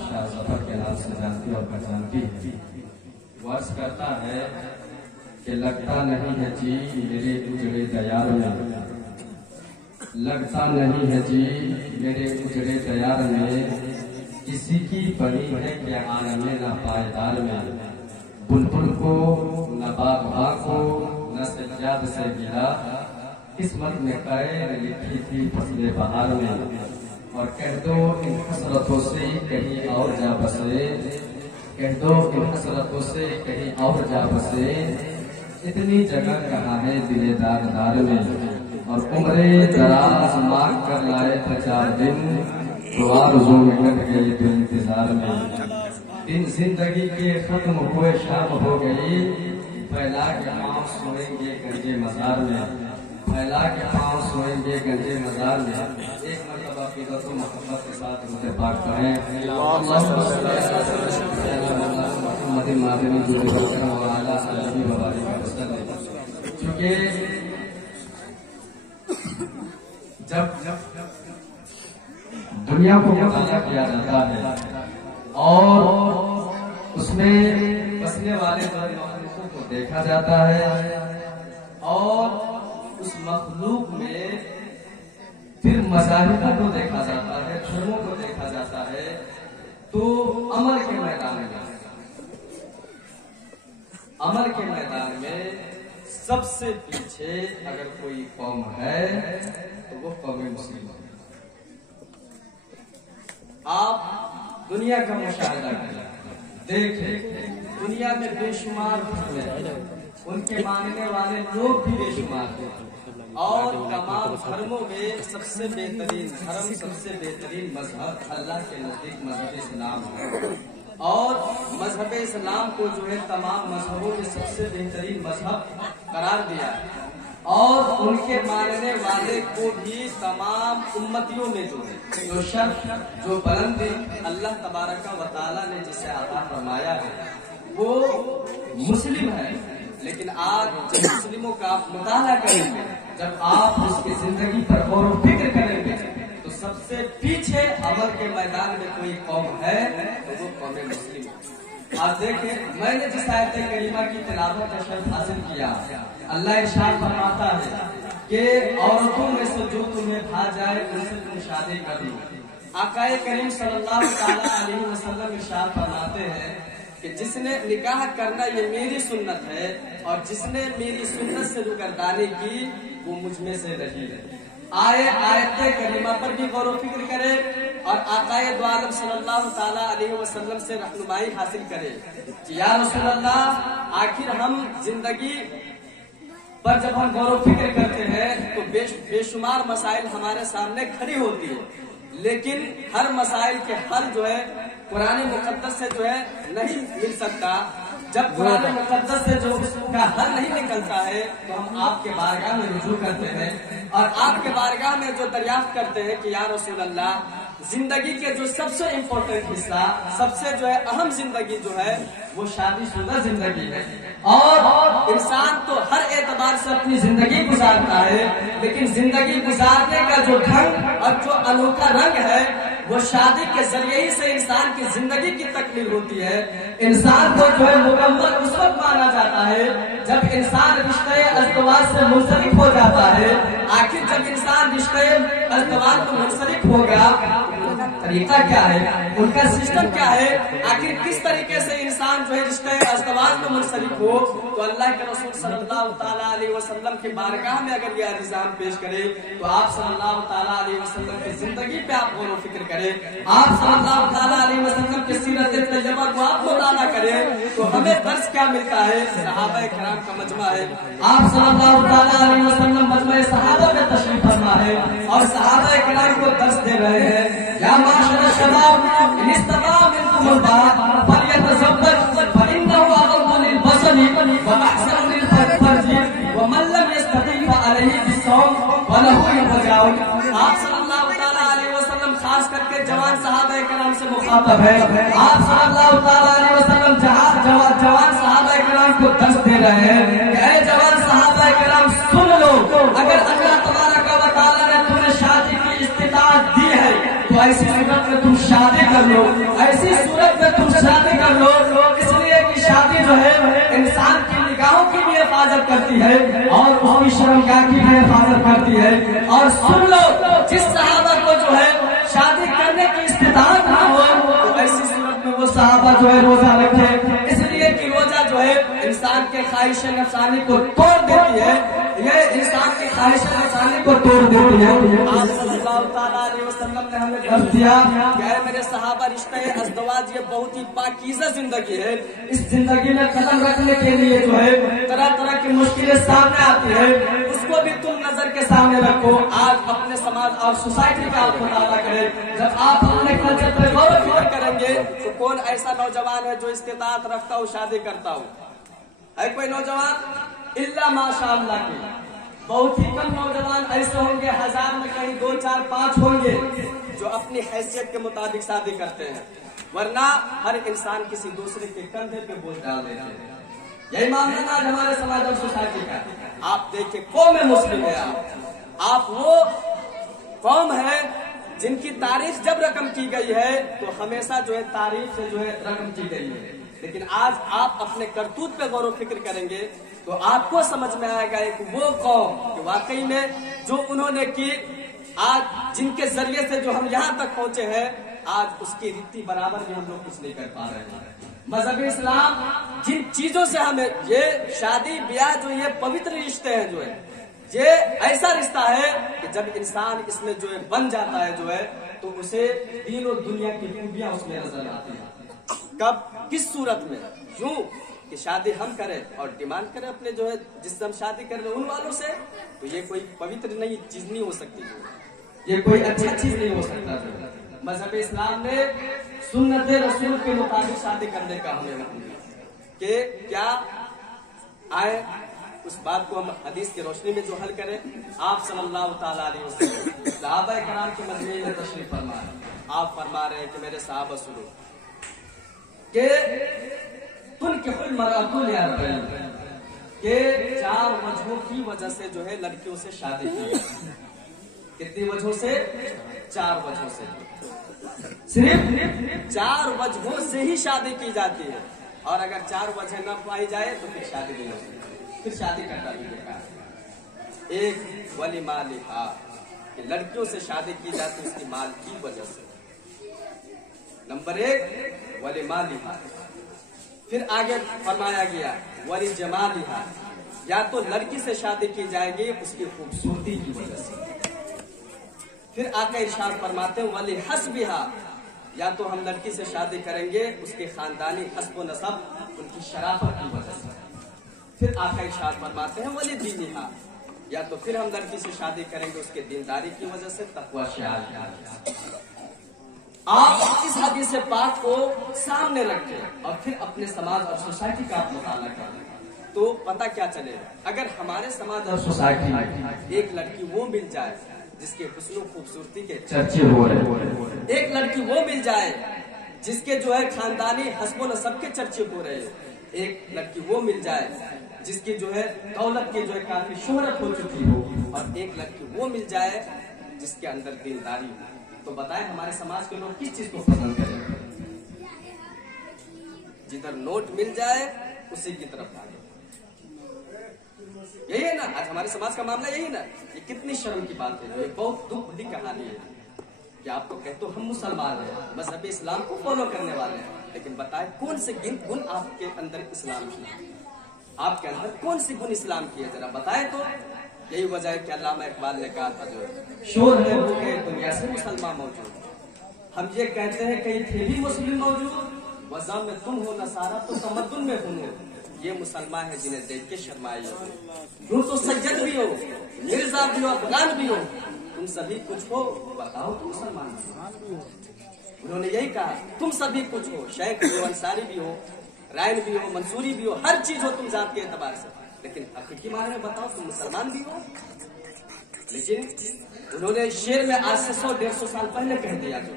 شاہ ظفر کے نام سے جانتی اور پہچانتی ہے. وہ عرض کرتا ہے کہ لگتا نہیں ہے جی میرے اجڑے دیار میں، لگتا نہیں ہے جی میرے اجڑے دیار میں، کسی کی بنی ہے کہ عالم نہ پائیدار میں. بلبل کو نہ باغباں کو نہ سجاد سے گلا، قسمت میں قید لکھی تھی فصل بہار میں. اور کہہ دو ان حسرتوں سے کہیں اور جا بسے، کہہ دو ان حسرتوں سے کہیں اور جا بسے، اتنی جگہ کہاں ہے دل دار دار میں. اور عمرے دراز مانگ کر لائے تھے 4 دن، تو آرزو میں کٹ گئی دل انتظار میں. دن زندگی کے ختم ہوئے شام ہو گئی، پھیلا کے پاؤں سوئیں گے گنجے مزار میں، پھیلا کے پاؤں سوئیں گے گنجے مزار میں. ایک مرتبہ عقیدت و محبت کے ساتھ درود پاک پڑھیں. چونکہ جب دنیا کو مطالعہ کیا جاتا ہے اور اس میں بسنے والے مخلوقوں کو دیکھا جاتا ہے اور اس مخلوق میں پھر مذاہب کو دیکھا جاتا ہے، جرموں کو دیکھا جاتا ہے، تو عمل کے میدان میں سب سے پیچھے اگر کوئی قوم ہے تو وہ قوم مسلم ہے. آپ دنیا کا مشاہدہ کریں، دیکھیں دنیا میں بے شمار دھرم ہیں، ان کے ماننے والے لوگ بھی بے شمار ہیں، اور تمام دھرموں میں سب سے بہترین دھرم، سب سے بہترین مذہب اللہ کے نزدیک مذہب اسلام ہے. اور مذہب اسلام کو جو ہے تمام مذہبوں کے سب سے بہترین مذہب قرار دیا ہے، اور ان کے ماننے والے کو بھی تمام امتیوں میں جو ہے جو شرف جو بلندی اللہ تبارک و تعالیٰ نے جسے عطا فرمایا ہے وہ مسلم ہے. لیکن آج جب مسلموں کا آپ مطالعہ کریں گے، جب آپ اس کی زندگی پر غور و فکر کریں گے، تو سب سے پیچھے عمل کے میدان میں کوئی قوم ہے تو وہ قوم مسلم ہے. آپ دیکھیں میں نے جس آیت کریمہ کی تلاوت کا شرف حاصل کیا، اللہ ارشاد فرماتا ہے کہ عورتوں میں سے جو تمہیں بھا جائے ان سے تم شادی کر لو. آقا کریم صلی اللہ تعالی علیہ وسلم ارشاد فرماتے ہیں کہ جس نے نکاح کرنا یہ میری سنت ہے، اور جس نے میری سنت سے روگردانی کی وہ مجھ میں سے نہیں ہے. آیت کریمہ پر بھی غور و فکر کرے اور آقا دو عالم صلی اللہ تعالی علیہ وسلم سے رہنمائی حاصل کرے کہ یا رسول اللہ، آخر ہم زندگی پر جب ہم غور و فکر کرتے ہیں تو بے شمار مسائل ہمارے سامنے کھڑی ہوتی ہے، لیکن ہر مسائل کے حل جو ہے قرآن مقدس سے جو ہے نہیں مل سکتا. جب قرآن مقدس سے جو اس کا حل نہیں نکلتا ہے تو ہم آپ کے بارگاہ میں رجوع کرتے ہیں اور آپ کے بارگاہ میں جو دریافت کرتے ہیں کہ یا رسول اللہ، زندگی کے جو سب سے امپورٹنٹ حصہ، سب سے جو ہے اہم زندگی جو ہے وہ شادی شدہ زندگی ہے. اور انسان تو ہر اعتبار سے اپنی زندگی گزارتا ہے، لیکن زندگی گزارنے کا جو ڈھنگ اور جو انوکھا رنگ ہے وہ شادی کے ذریعے ہی سے انسان کی زندگی کی تکمیل ہوتی ہے. انسان کو جو ہے مکمل اس وقت مانا جاتا ہے جب انسان رشتہ ازدواج سے منسلک ہو جاتا ہے. آخر جب انسان رشتہ ازدواج کو منسلک ہوگا، طریقہ کیا ہے، ان کا سسٹم کیا ہے، آخر کس طریقے سے انسان جو ہے رشتہ ازدواج میں منسلک ہو، تو اللہ کے رسول صلی اللہ تعالیٰ علیہ وسلم کی بارگاہ میں اگر یہ نظام پیش کرے تو آپ صلی اللہ تعالیٰ علیہ وسلم کی زندگی پہ آپ غور و فکر کریں، آپ صلی اللہ تعالیٰ علیہ وسلم کی سیرت طیبہ کو آپ مطالعہ کریں تو ہمیں درس کیا ملتا ہے. صحابہ کرام کا مجمع ہے، آپ صلی اللہ تعالیٰ علیہ وسلم مجمع صحابہ میں تشریف فرما ہے اور صحابہ کرام کو درس دے رہے ہیں. یا معاشر الشباب ان استطاع منکم الباء فلیتزوج فانه اغض للبصر واحسن للفرج ومن لم يستطع فعليه بالصوم وله الرجاء. آپ صلی اللہ تعالیٰ علیہ وسلم خاص کر کے جوان صحابہ کرام سے مخاطب ہے. آپ صلی اللہ تعالیٰ علیہ وسلم جوان صحابہ کرام کو درس دے رہے ہیں کہ اے جوان صحابہ کرام سن لو، اگر اللہ تبارک و تعالیٰ نے تمہیں شادی کی استطاعت دی ہے تو ایسی صورت میں تم شادی کر لو، ایسی صورت میں تم شادی کر لو، اس لیے کہ شادی جو ہے انسان کی نگاہوں کی بھی حفاظت کرتی ہے اور اس کی شرمگاہ کی بھی حفاظت کرتی ہے۔ اور سن لو، جس صحابہ کو جو ہے شادی کرنے کی استطاعت نہ ہو تو ایسی صورت میں وہ صحابہ جو ہے روزہ رکھے، اس لیے کہ روزہ جو ہے انسان کے خواہش نفسانی کو توڑ دیتی ہے، یہ انسان کی خواہش نفسانی کو توڑ دیتی ہے۔ آپ صلی اللہ تعالیٰ علیہ وسلم نے ہمیں درس دیا کہ اے میرے صحابہ، رشتہ ازدواج یہ بہت ہی پاکیزہ زندگی ہے، اس زندگی میں قدم رکھنے کے لیے جو ہے طرح طرح کی مشکلیں سامنے آتی ہے، اس کو بھی تم نظر کے سامنے رکھو۔ آج اپنے سماج اور سوسائٹی کا آپ مطالعہ کریں، جب آپ اپنے کلچر پر غور و فکر کریں گے تو کون ایسا نوجوان ہے جو استطاعت رکھتا ہو شادی کرتا ہو؟ ہے کوئی نوجوان؟ الا ماشاء اللہ کی بہت ہی کم نوجوان ایسے ہوں گے، 1000 میں کہیں 2 4 5 ہوں گے جو اپنی حیثیت کے مطابق شادی کرتے ہیں، ورنہ ہر انسان کسی دوسرے کے کندھے پہ بوجھ ڈال دیتے ہیں۔ یہی معاملہ آج ہمارے سماج اور سوسائٹی کا۔ آپ دیکھیں، قوم مسلم ہے، آپ وہ قوم ہے جن کی تاریخ جب رقم کی گئی ہے تو ہمیشہ جو ہے تاریخ سے جو ہے رقم کی گئی ہے، لیکن آج آپ اپنے کرتوت پہ غور و فکر کریں گے تو آپ کو سمجھ میں آئے گا ایک وہ قوم کہ واقعی میں جو انہوں نے کی، آج جن کے ذریعے سے جو ہم یہاں تک پہنچے ہیں، آج اس کی رتی برابر بھی ہم لوگ کچھ نہیں کر پا رہے ہیں۔ مذہب اسلام جن چیزوں سے ہمیں، یہ شادی بیاہ جو یہ پوتر رشتے ہیں، جو ہے یہ ایسا رشتہ ہے کہ جب انسان اس میں جو ہے بن جاتا ہے جو ہے تو اسے دین اور دنیا کی خوبیاں اس میں نظر آتی ہیں۔ کب، کس صورت میں؟ یوں کہ شادی ہم کریں اور ڈیمانڈ کریں اپنے جو ہے جس سے ہم شادی کر رہے ہیں ان والوں سے، تو یہ کوئی پوتر نہیں چیز نہیں ہو سکتی، یہ کوئی اچھا چیز نہیں ہو سکتا۔ مذہب اسلام نے سنت رسول کے مطابق شادی کرنے کا ہمیں حکم دیا کہ کیا آئے اس بات کو ہم حدیث کی روشنی میں جو حل کریں۔ آپ صلی اللہ تعالیٰ علیہ وسلم صحابہ کرام کی مجمع میں تشریف فرما رہے ہیں، آپ فرما رہے ہیں کہ میرے صحابہ سنو کہ تنکح المرأۃ لأربع، کہ 4 وجہوں کی وجہ سے جو ہے لڑکیوں سے شادی کی۔ کتنی وجہوں سے؟ 4 وجہوں سے، صرف 4 وجہوں سے ہی شادی کی جاتی ہے، اور اگر 4 وجہ نہ پائی جائے تو پھر شادی نہیں ہوتی، پھر شادی کرنا بھی بیکار ہے۔ ایک ولی مالہا، کہ لڑکیوں سے شادی کی جاتی اس کی مال کی وجہ سے، نمبر 1 ولی مالہا۔ پھر آگے فرمایا گیا ولی جمالہا، یا تو لڑکی سے شادی کی جائے گی اس کی خوبصورتی کی وجہ سے۔ پھر آقا ارشاد فرماتے ہیں ولی حسبہا، یا تو ہم لڑکی سے شادی کریں گے اس کے خاندانی حسب و نسب، ان کی شرافت کی وجہ سے۔ پھر آقا ارشاد فرماتے ہیں ولی دینہا، یا تو پھر ہم لڑکی سے شادی کریں گے اس کے دینداری کی وجہ سے، تقوی شعائر کی وجہ سے۔ آپ اس حدیث پاک کو سامنے رکھیں اور پھر اپنے سماج اور سوسائٹی کا آپ مطالعہ کریں تو پتہ کیا چلے گا۔ اگر ہمارے سماج اور سوسائٹی میں ایک لڑکی وہ مل جائے جس کے حسن و خوبصورتی کے چرچے ہو رہے ہیں، ایک لڑکی وہ مل جائے جس کے جو ہے خاندانی حسب و نسب کے چرچے ہو رہے ہیں، ایک لڑکی وہ مل جائے جس کی جو ہے دولت کی جو ہے کافی شہرت ہو چکی ہو، اور ایک لڑکی وہ مل جائے جس کے اندر دینداری ہو، تو بتائیں ہمارے سماج کے لوگ کس چیز کو پسند کریں گے؟ جدھر نوٹ مل جائے اسی کی طرف بھاگے۔ یہی ہے نا آج ہمارے سماج کا معاملہ، یہی نا۔ یہ کتنی شرم کی بات ہے، یہ بہت دکھ بھری کہانی ہے کہ آپ کو کہتے ہو ہم مسلمان ہیں، مذہب اسلام کو فالو کرنے والے ہیں، لیکن بتائیں کون سے گن آپ کے اندر اسلام کی، آپ کے اندر کون سی گن اسلام کی ہے، ذرا بتائیں تو۔ یہی وجہ ہے کہ علامہ اقبال نے کہا تھا جو شور ہے وہ کہ دنیا سے مسلمان موجود، ہم یہ کہتے ہیں کہیں تھے بھی مسلم موجود، وضع میں تم ہو نصارہ تو تمدن میں ہوں، یہ مسلمان ہے جنہیں دیکھ کے شرمائے ہو، تم تو سجد بھی ہو، مرزا بھی ہو، افغان بھی ہو، تم سبھی کچھ ہو، بتاؤ تم مسلمان بھی ہو۔ انہوں نے یہی کہا تم سبھی کچھ ہو، شیخ بھی ہو، انصاری بھی ہو، رائن بھی ہو، منصوری بھی ہو، ہر چیز ہو تم ذات کے اعتبار سے، لیکن حقیقی معنی میں بتاؤ تم مسلمان بھی ہو۔ لیکن انہوں نے شعر میں آج سے 100-150 سال پہلے کہہ دیا جو،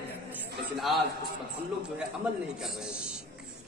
لیکن آج اس پر ہم لوگ جو ہے عمل نہیں کر رہے ہیں۔